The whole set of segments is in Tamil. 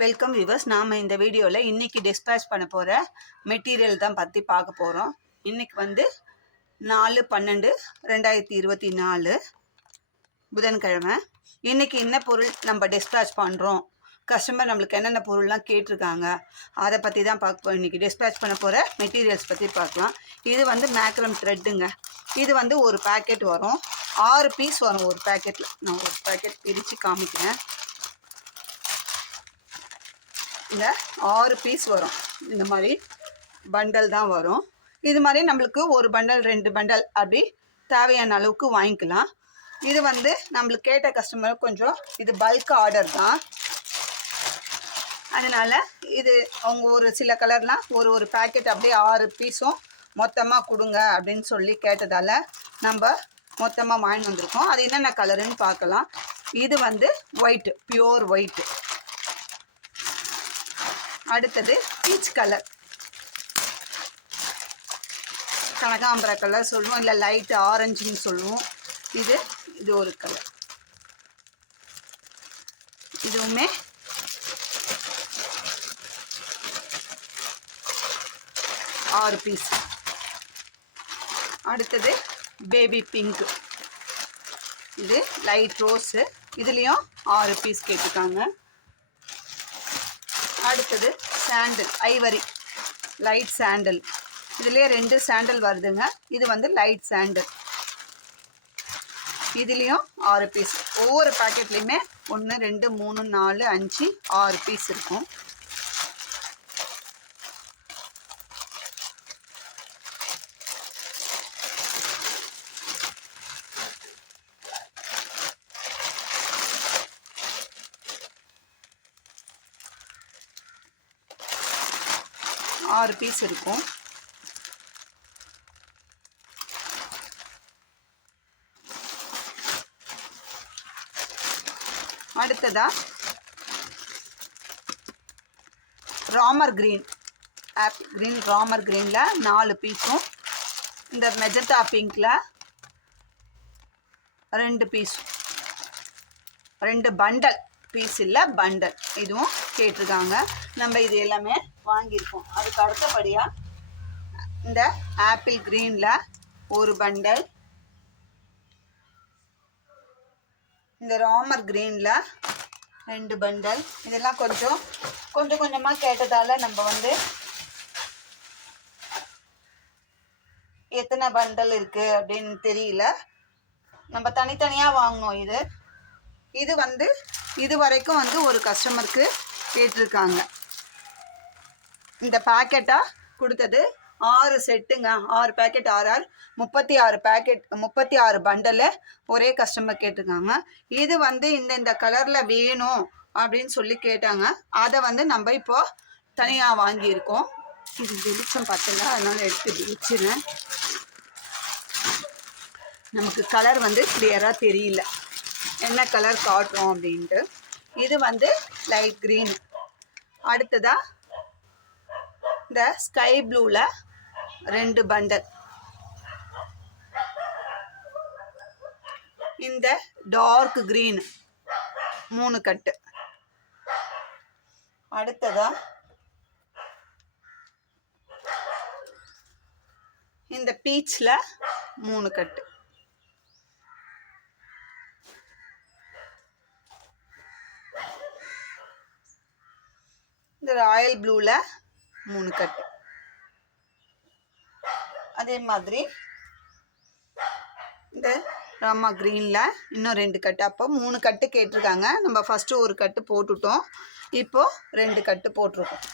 Welcome viewers. நாம் இந்த வீடியோவில் இன்றைக்கி டிஸ்பேச் பண்ண போகிற மெட்டீரியல் தான் பற்றி பார்க்க போகிறோம். இன்றைக்கி வந்து 4/12/2024 புதன்கிழமை. இன்றைக்கி என்ன பொருள் நம்ம டிஸ்பேச் பண்ணுறோம், கஸ்டமர் நம்மளுக்கு என்னென்ன பொருள்லாம் கேட்டிருக்காங்க, அதை பற்றி தான் பார்க்க இன்றைக்கி டிஸ்பேச் பண்ண போகிற மெட்டீரியல்ஸ் பற்றி பார்க்கலாம். இது வந்து மேக்ரம் த்ரெட்டுங்க. இது வந்து ஒரு பேக்கெட் வரும், 6 பீஸ் வரும் ஒரு பேக்கெட்டில். நான் ஒரு பேக்கெட் பிரித்து காமிக்கிறேன். இந்த 6 பீஸ் வரும், இந்த மாதிரி பண்டல் தான் வரும். இது மாதிரி நம்மளுக்கு ஒரு பண்டல் 2 பண்டல் அப்படி தேவையான அளவுக்கு வாங்கிக்கலாம். இது வந்து நம்மளுக்கு கேட்ட கஸ்டமர் கொஞ்சம் இது பல்க் ஆர்டர் தான், அதனால் இது அவங்க ஒரு சில கலர்லாம் ஒரு பேக்கெட் அப்படியே 6 பீஸும் மொத்தமாக கொடுங்க அப்படின்னு சொல்லி கேட்டதால் நம்ம மொத்தமாக வாங்கி வந்திருக்கோம். அது என்னென்ன கலருன்னு பார்க்கலாம். இது வந்து ஒயிட்டு, பியோர் ஒயிட்டு. அடுத்தது பீச் கலர், கனகாம்பர கலர் சொல்லுவோம், இல்லை லைட் ஆரஞ்சுன்னு சொல்லுவோம். இது ஒரு கலர். இதுவுமே ஆறு பீஸ். அடுத்தது பேபி பிங்க், இது லைட் ரோஸு, இதுலேயும் 6 பீஸ் கேட்டிருக்காங்க. அடுத்தது சாண்டில், ஐவரி லைட் சாண்டில், இதுலேயே 2 சாண்டில் வருதுங்க. இது வந்து லைட் சாண்டில், இதுலேயும் 6 பீஸ். ஒவ்வொரு பேக்கெட்லேயுமே 1 2 3 4 5 6 பீஸ் இருக்கும். ஆறு பீஸ் இருக்கும். அடுத்ததா Ramar green, apple green, Ramar கிரீனில் 4 பீஸும், இந்த மெஜந்தா பிங்க்கில் 2 பீஸும், 2 பண்டல், பீஸ் இல்லை பண்டல், இதுவும் கேட்டிருக்காங்க. நம்ம இது எல்லாமே வாங்கியிருக்கோம். அதுக்கு அடுத்தபடியாக இந்த ஆப்பிள் க்ரீனில் ஒரு பண்டல், இந்த ராமர் க்ரீனில் 2 பண்டல். இதெல்லாம் கொஞ்சம் கொஞ்சமாக கேட்டதால் நம்ம வந்து எத்தனை பண்டல் இருக்குது அப்படின்னு தெரியல, நம்ம தனித்தனியாக வாங்கினோம். இது வந்து இது வரைக்கும் வந்து ஒரு கஸ்டமருக்கு கேட்டிருக்காங்க. இந்த பேக்கெட்டாக கொடுத்தது 6 செட்டுங்க, 6 பேக்கெட், 6 36 பேக்கெட், 36 பண்டலு ஒரே கஸ்டமர் கேட்டிருக்காங்க. இது வந்து இந்த கலரில் வேணும் அப்படின்னு சொல்லி கேட்டாங்க. அதை வந்து நம்ம இப்போது தனியாக வாங்கியிருக்கோம். இது வெளிச்சம் பார்த்தல, அதனால் எடுத்து வெளிச்சிடுறேன். நமக்கு கலர் வந்து கிளியராக தெரியல, என்ன கலர் காட்டுறோம் அப்படின்ட்டு. இது வந்து லைட் க்ரீன். அடுத்ததாக இந்த ஸ்கை ப்ளூவில் 2 பண்டல், இந்த டார்க் க்ரீன் 3 கட்டு. அடுத்ததா இந்த பீச்சில் 3 கட்டு. இந்த ராயல் ப்ளூவில் 3 கட்டு. அதே மாதிரி இந்த ராமா க்ரீனில் இன்னும் 2 கட்டு. அப்போ 3 கட்டு கேட்டிருக்காங்க. நம்ம ஃபஸ்ட்டு ஒரு கட்டு போட்டுட்டோம், இப்போது 2 கட்டு போட்டிருக்கோம்.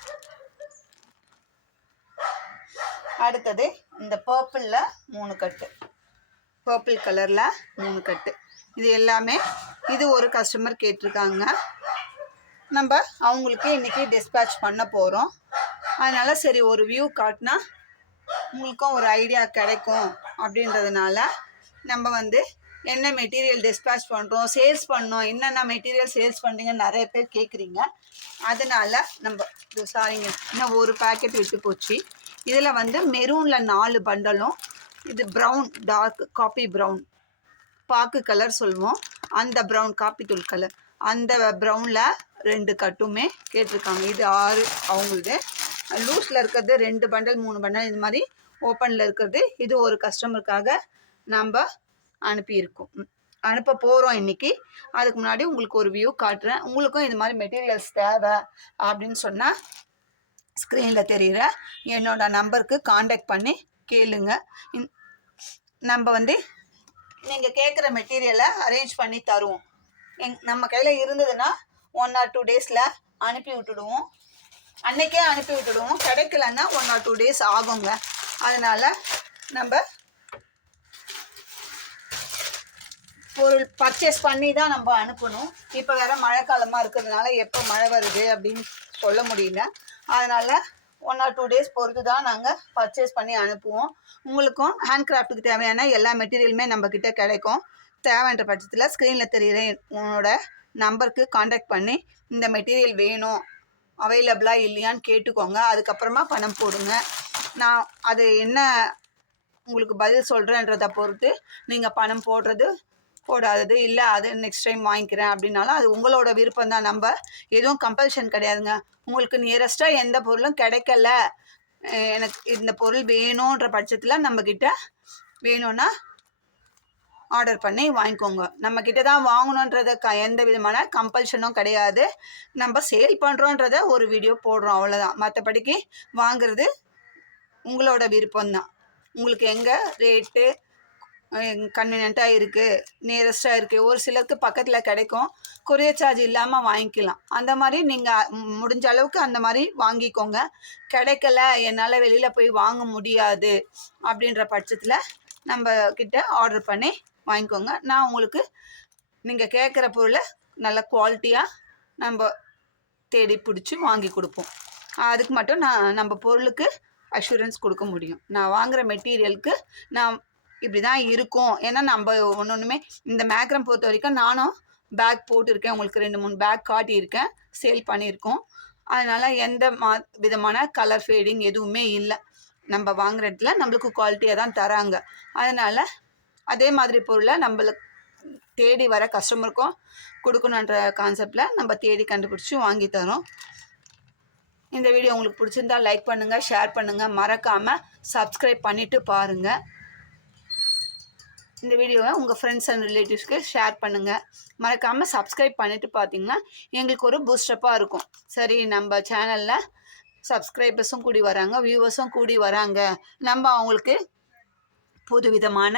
அடுத்தது இந்த பர்பிளில் 3 கட்டு, பர்பிள் கலரில் 3 கட்டு. இது எல்லாமே இது ஒரு கஸ்டமர் கேட்டிருக்காங்க. நம்ம அவங்களுக்கு இன்றைக்கி டிஸ்பேச் பண்ண போகிறோம். அதனால் சரி ஒரு வியூ காட்டினா உங்களுக்கும் ஒரு ஐடியா கிடைக்கும் அப்படின்றதுனால நம்ம வந்து என்ன மெட்டீரியல் டிஸ்பேச் பண்ணுறோம், சேல்ஸ் பண்ணோம், என்னென்ன மெட்டீரியல் சேல்ஸ் பண்ணுறீங்கன்னு நிறைய பேர் கேட்குறீங்க. அதனால் நம்ம இது சாரிங்க, இன்னும் ஒரு பேக்கெட் விட்டு போச்சு. இதில் வந்து மெரூனில் 4 பண்டலும், இது ப்ரௌன், டார்க் காப்பி ப்ரௌன், பாக்கு கலர் சொல்லுவோம், அந்த ப்ரௌன் காப்பி தூள் கலர், அந்த ப்ரௌனில் 2 கட்டுமே கேட்டிருக்காங்க. இது 6 அவங்களுது. லூஸில் இருக்கிறது 2 பண்டல் 3 பண்டல் இது மாதிரி ஓப்பனில் இருக்கிறது இது ஒரு கஸ்டமருக்காக நம்ம அனுப்ப போகிறோம் இன்றைக்கி. அதுக்கு முன்னாடி உங்களுக்கு ஒரு வியூ காட்டுறேன். உங்களுக்கும் இது மாதிரி மெட்டீரியல்ஸ் தேவை அப்படின்னு சொன்னால் ஸ்க்ரீனில் தெரிகிற என்னோட நம்பருக்கு காண்டாக்ட் பண்ணி கேளுங்க. நம்ம நீங்கள் கேட்குற மெட்டீரியலை அரேஞ்ச் பண்ணி தருவோம். நம்ம கையில் இருந்ததுன்னா 1 or 2 டேஸில் அனுப்பி விட்டுடுவோம். அன்றைக்கே அனுப்பி விட்டுடுவோம். கிடைக்கலன்னா 1 or 2 டேஸ் ஆகுங்க. அதனால் நம்ம பொருள் பர்ச்சேஸ் பண்ணி தான் நம்ம அனுப்பணும். இப்போ வேறு மழைக்காலமாக இருக்கிறதுனால எப்போ மழை வருது அப்படின்னு சொல்ல முடியல. அதனால் 1 or 2 டேஸ் பொறுத்து தான் நாங்கள் பர்ச்சேஸ் பண்ணி அனுப்புவோம். உங்களுக்கும் ஹேண்ட் கிராஃப்ட்டுக்கு தேவையான எல்லா மெட்டீரியலுமே நம்மக்கிட்ட கிடைக்கும். தேவைன்ற பட்சத்தில் ஸ்க்ரீனில் தெரிகிற உன்னோட நம்பருக்கு காண்டாக்ட் பண்ணி இந்த மெட்டீரியல் வேணும் அவைலபிளாக இல்லையான்னு கேட்டுக்கோங்க. அதுக்கப்புறமா பணம் போடுங்க. நான் அது என்ன உங்களுக்கு பதில் சொல்கிறேன்றதை பொறுத்து நீங்கள் பணம் போடாதது இல்லை அது நெக்ஸ்ட் டைம் வாங்கிக்கிறேன் அப்படின்னாலும் அது உங்களோட விருப்பம் தான். நம்ம எதுவும் கம்பல்ஷன் கிடையாதுங்க. உங்களுக்கு நியரஸ்ட்டாக எந்த பொருளும் கிடைக்கல, எனக்கு இந்த பொருள் வேணுன்ற பட்சத்தில் நம்மக்கிட்ட வேணும்னா ஆர்டர் பண்ணி வாங்கிக்கோங்க. நம்மக்கிட்ட தான் வாங்கணுன்றத எந்த விதமான கம்பல்ஷனும் கிடையாது. நம்ம சேல் பண்ணுறோன்றத ஒரு வீடியோ போடுறோம், அவ்வளோதான். மற்றபடிக்கு வாங்குறது உங்களோட விருப்பம்தான். உங்களுக்கு எங்கே ரேட்டு கன்வீனியண்ட்டாக இருக்குது, நியரஸ்ட்டாக இருக்குது, ஒரு சிலருக்கு பக்கத்தில் கிடைக்கும், கொரியர் சார்ஜ் இல்லாமல் வாங்கிக்கலாம். அந்த மாதிரி நீங்கள் முடிஞ்ச அளவுக்கு அந்த மாதிரி வாங்கிக்கோங்க. கிடைக்கல, என்னால் வெளியில் போய் வாங்க முடியாது அப்படின்ற பட்சத்தில் நம்ம கிட்ட ஆர்டர் பண்ணி வாங்கிக்கோங்க. நான் உங்களுக்கு நீங்கள் கேட்குற பொருளை நல்ல குவாலிட்டியாக நம்ம தேடி பிடிச்சி வாங்கி கொடுப்போம். அதுக்கு மட்டும் நம்ம பொருளுக்கு அஷூரன்ஸ் கொடுக்க முடியும். நான் வாங்குகிற மெட்டீரியலுக்கு நான் இப்படி தான் இருக்கும். ஏன்னா நம்ம ஒன்றுமே இந்த மேக்ரம் பொறுத்த வரைக்கும் நானும் பேக் போட்டிருக்கேன், உங்களுக்கு 2-3 பேக் காட்டியிருக்கேன், சேல் பண்ணியிருக்கோம். அதனால் எந்த விதமான கலர் ஃபேடிங் எதுவுமே இல்லை. நம்ம வாங்குகிற இடத்துல நம்மளுக்கு குவாலிட்டியாக தான் தராங்க. அதனால் அதே மாதிரி பொருளை நம்மளுக்கு தேடி வர கஸ்டமருக்கும் கொடுக்கணுன்ற கான்செப்டில் நம்ம தேடி கண்டுபிடிச்சி வாங்கி தரோம். இந்த வீடியோ உங்களுக்கு பிடிச்சிருந்தா லைக் பண்ணுங்கள், ஷேர் பண்ணுங்கள், மறக்காமல் சப்ஸ்கிரைப் பண்ணிவிட்டு பாருங்கள். இந்த வீடியோவை உங்கள் ஃப்ரெண்ட்ஸ் அண்ட் ரிலேட்டிவ்ஸ்க்கு ஷேர் பண்ணுங்கள். மறக்காமல் சப்ஸ்கிரைப் பண்ணிவிட்டு பார்த்தீங்கன்னா எங்களுக்கு ஒரு பூஸ்டப்பாக இருக்கும். சரி, நம்ம சேனலில் சப்ஸ்கிரைபர்ஸும் கூடி வராங்க, வியூவர்ஸும் கூடி வராங்க, நம்ம அவங்களுக்கு புது விதமான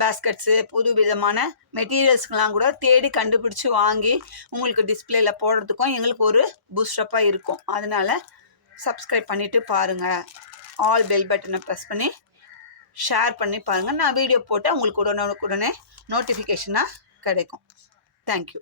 பேஸ்கட்ஸு புது விதமான மெட்டீரியல்ஸ்க்கெலாம் கூட தேடி கண்டுபிடிச்சி வாங்கி உங்களுக்கு டிஸ்பிளேயில் போடுறதுக்கும் எங்களுக்கு ஒரு பூஸ்டப்பாக இருக்கும். அதனால் சப்ஸ்கிரைப் பண்ணிவிட்டு பாருங்கள். ஆல் பெல் பட்டனை ப்ரெஸ் பண்ணி ஷேர் பண்ணி பாருங்கள். நான் வீடியோ போட்டால் உங்களுக்கு உடனே நோட்டிஃபிகேஷனாக கிடைக்கும். தேங்க்யூ.